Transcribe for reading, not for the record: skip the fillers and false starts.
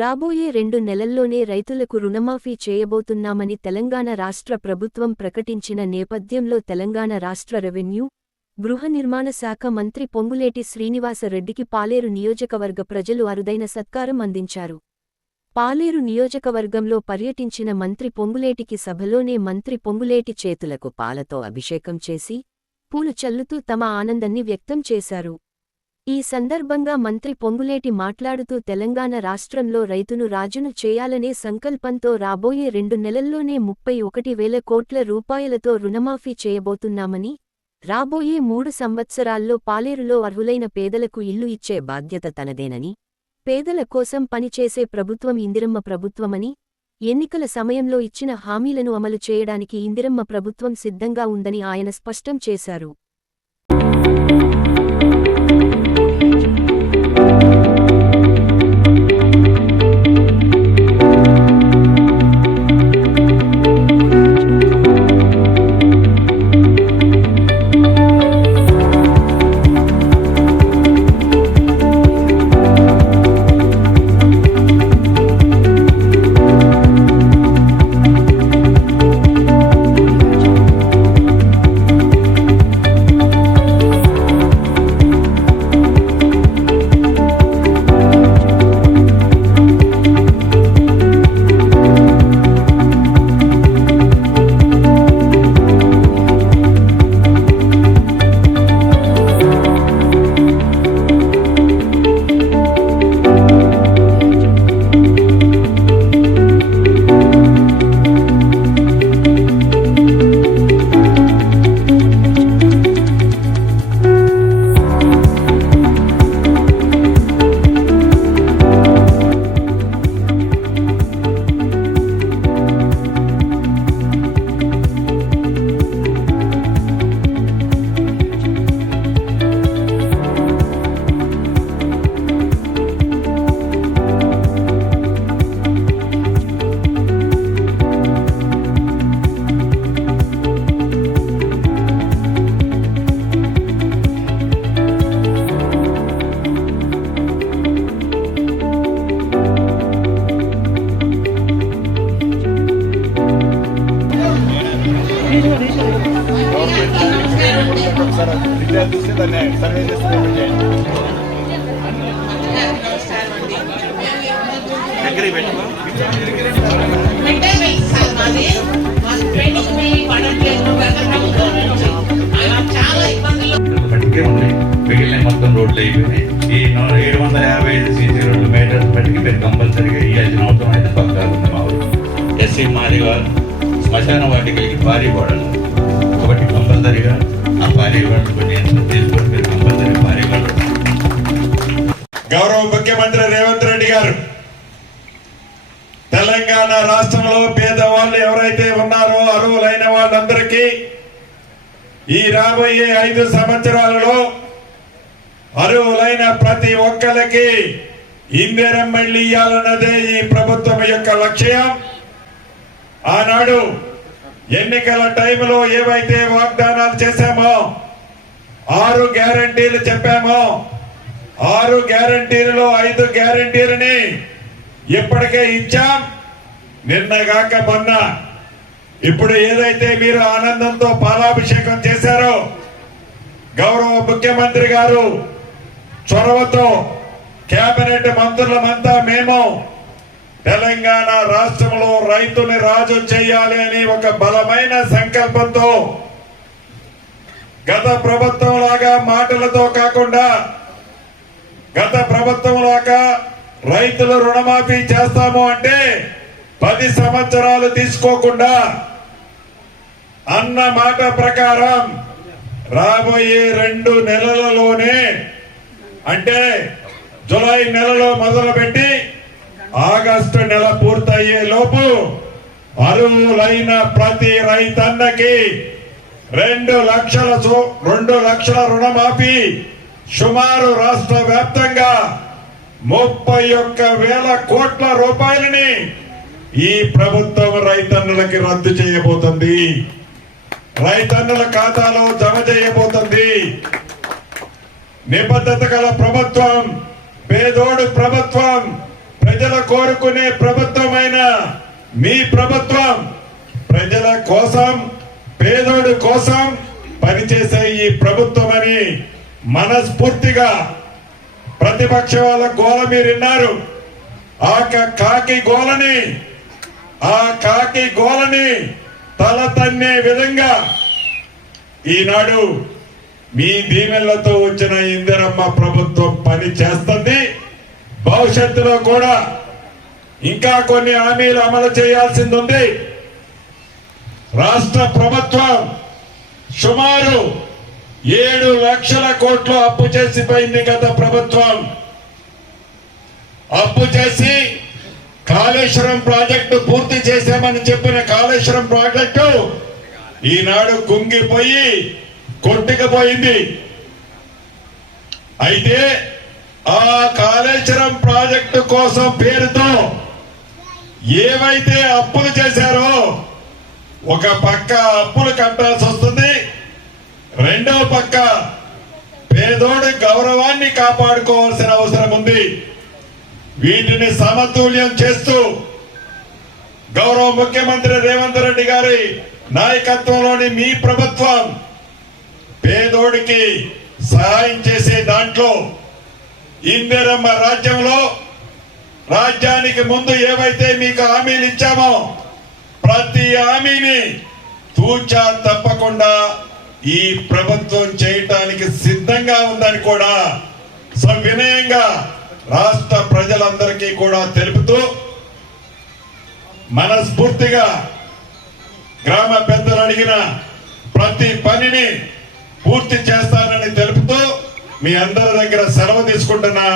రాబోయే 2 నెలల్లోనే రైతులకు రుణమాఫీ చేయబోతున్నామని తెలంగాణ రాష్ట్ర ప్రభుత్వం ప్రకటించిన నేపథ్యంలో తెలంగాణ రాష్ట్ర రెవెన్యూ, గృహ నిర్మాణ శాఖ మంత్రి పొంగులేటి శ్రీనివాసరెడ్డికి పాలేరు నియోజకవర్గ ప్రజలు అరుదైన సత్కారం అందించారు. పాలేరు నియోజకవర్గంలో పర్యటించిన మంత్రి పొంగులేటికి సభలోనే మంత్రి పొంగులేటి చేతులకు పాలతో అభిషేకం చేసి, పూలు చల్లుతూ తమ ఆనందాన్ని వ్యక్తం చేశారు. ఈ సందర్భంగా మంత్రి పొంగులేటి మాట్లాడుతూ తెలంగాణ రాష్ట్రంలో రైతును రాజును చేయాలనే సంకల్పంతో రాబోయే 2 నెలల్లోనే 31,000 కోట్ల రూపాయలతో రుణమాఫీ చేయబోతున్నామని, రాబోయే 3 సంవత్సరాల్లో పాలేరులో అర్హులైన పేదలకు ఇల్లు ఇచ్చే బాధ్యత తనదేనని, పేదల కోసం పనిచేసే ప్రభుత్వం ఇందిరమ్మ ప్రభుత్వమని, ఎన్నికల సమయంలో ఇచ్చిన హామీలను అమలు చేయడానికి ఇందిరమ్మ ప్రభుత్వం సిద్ధంగా ఉందని ఆయన స్పష్టం చేశారు. మిగిలిన మొత్తం రోడ్లు అయిపోయినాయి. ఈ 755 సీసీ రోడ్లు మీటర్ బట్టికి మీరు కంపల్సరీగా ఇవ్వాల్సిన అవసరం అయితే పక్కా ఉంది. మా ఊరు ఎస్సీ మాదిగా శ్మశాన వాటికలకి భారీ గోడలు ఒకటి కంపల్సరీగా ఆ భారీ గోడలు కొన్ని ఎంత తీసుకొని మీరు కంపల్సరీ భారీ గోడలు. గౌరవ ముఖ్యమంత్రి రేవంత్ రెడ్డి గారు తెలంగాణ రాష్ట్రంలో పేదవాళ్ళు ఎవరైతే ఉన్నారో అర్హులైన వాళ్ళందరికీ ఈ రాబోయే 5 సంవత్సరాలలో అర్హులైన ప్రతి ఒక్కరికి ఇందిరమ్మ ఇల్లు ఇయ్యాలన్నదే ఈ ప్రభుత్వం యొక్క లక్ష్యం. ఆనాడు ఎన్నికల టైంలో ఏవైతే వాగ్దానాలు చేశామో 6 గ్యారంటీలు చెప్పామో 6 గ్యారంటీలలో 5 గ్యారంటీలని ఇప్పటికే ఇచ్చాం. నిన్నగాక మొన్న ఇప్పుడు ఏదైతే మీరు ఆనందంతో పాలాభిషేకం చేశారో గౌరవ ముఖ్యమంత్రి గారు చొరవతో కేబినెట్ మంత్రులమంతా మేము తెలంగాణ రాష్ట్రంలో రైతుని రాజు చేయాలి అని ఒక బలమైన సంకల్పంతో గత ప్రభుత్వం లాగా మాటలతో కాకుండా గత ప్రభుత్వం లాగా రైతులు రుణమాఫీ చేస్తాము అంటే 10 సంవత్సరాలు తీసుకోకుండా అన్న మాట ప్రకారం రాబోయే 2 నెలలలోనే అంటే జూలై నెలలో మొదలుపెట్టి ఆగస్టు నెల పూర్తయ్యే లోపు అర్హులైన ప్రతి రైతన్నకి 2 లక్షల రుణమాఫీ సుమారు రాష్ట్ర వ్యాప్తంగా 31,000 కోట్ల రూపాయలని ఈ ప్రభుత్వం రైతన్నులకి రద్దు చేయబోతుంది. రైతన్నుల ఖాతాలో జమ చేయబోతుంది. నిబద్ధత గల ప్రభుత్వం, పేదోడు ప్రభుత్వం, ప్రజల కోరుకునే ప్రభుత్వమైన మీ ప్రభుత్వం ప్రజల కోసం పేదోడి కోసం పనిచేసే ఈ ప్రభుత్వం అని మనస్ఫూర్తిగా ప్రతిపక్ష వాళ్ళ గోల మీరు విన్నారు. ఆ కాకి గోలని తల తన్నే విధంగా ఈనాడు మీ దీవెనలతో వచ్చిన ఇందిరమ్మ ప్రభుత్వం పని చేస్తుంది. భవిష్యత్తులో కూడా ఇంకా కొన్ని హామీలు అమలు చేయాల్సింది ఉంది. రాష్ట్ర ప్రభుత్వం సుమారు 7 లక్షల కోట్లు అప్పు చేసిపోయింది. గత ప్రభుత్వం అప్పు చేసి కాళేశ్వరం ప్రాజెక్టు పూర్తి చేశామని చెప్పిన కాళేశ్వరం ప్రాజెక్టు ఈనాడు కుంగిపోయి కొట్టుకుపోయింది. అయితే ఆ కాళేశ్వరం ప్రాజెక్టు కోసం పేరుతో ఏవైతే అప్పులు చేశారో ఒక పక్క అప్పులు కట్టాల్సి వస్తుంది, రెండో పక్క పేదోడి గౌరవాన్ని కాపాడుకోవాల్సిన అవసరం ఉంది. వీటిని సమతుల్యం చేస్తూ గౌరవ ముఖ్యమంత్రి రేవంత్ రెడ్డి గారి నాయకత్వంలోని మీ ప్రభుత్వం పేదోడికి సహాయం చేసే దాంట్లో ఇందిరమ్మ రాజ్యంలో రాజ్యానికి ముందు ఏవైతే మీకు హామీలు ఇచ్చామో ప్రతి హామీని తూచా తప్పకుండా ఈ ప్రభుత్వం చేయటానికి సిద్ధంగా ఉందని కూడా సవినయంగా రాష్ట్ర ప్రజలందరికీ కూడా తెలుపుతూ మనస్ఫూర్తిగా గ్రామ పెద్దలు అడిగిన ప్రతి పనిని పూర్తి చేస్తానని తెలుపుతూ మీ అందరి దగ్గర సెలవు తీసుకుంటున్నా.